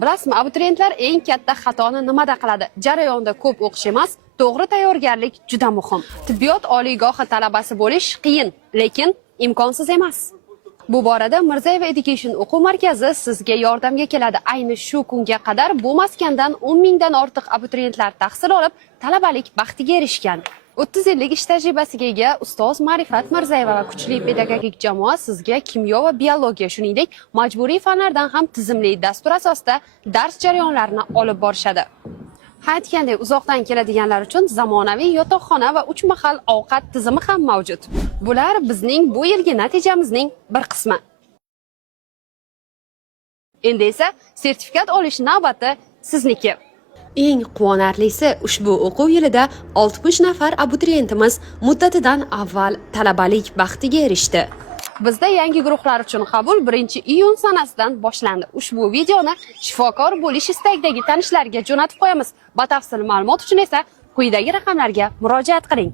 Bilasizmi, abituriyentlar eng katta xatoni nimada qiladi? Jarayonda ko'p o'qish emas, to'g'ri tayyorgarlik juda muhim. Tibbiyot oliygohi talabasi bo'lish qiyin, lekin imkonsiz emas. Bu borada Mirzayev Education o'quv markazi sizga yordamga keladi. Ayni shu kunga qadar bu maskandan 10 mingdan ortiq abituriyentlar tahsil olib, talabalik baxtiga erishgan. 30 yillik ish tajribasiga ega ustoz Ma'rifat Mirzayeva va kuchli pedagogik jamoa sizga kimyo va biologiya, shuningdek, majburiy fanlardan ham tizimli dastur asosida dars jarayonlarini olib borishadi. Aytgandek, uzoqdan keladiganlar uchun zamonaviy yotoqxona va 3 mahal ovqat tizimi ham mavjud. Bular bizning bu yilgi natijamizning bir qismi. Endi esa sertifikat olish navbati sizniki. Eng quvonarlisi, ushbu o'quv yilida 60 nafar abituriyentimiz muddatidan avval talabalik baxtiga erishdi. Bizda yangi guruhlar uchun qabul 1-iyun sanasidan boshlandi. Ushbu videoni shifokor bo'lish istagidagi tanishlarga jo'natib qo'yamiz. Batafsil ma'lumot uchun esa quyidagi raqamlarga murojaat qiling.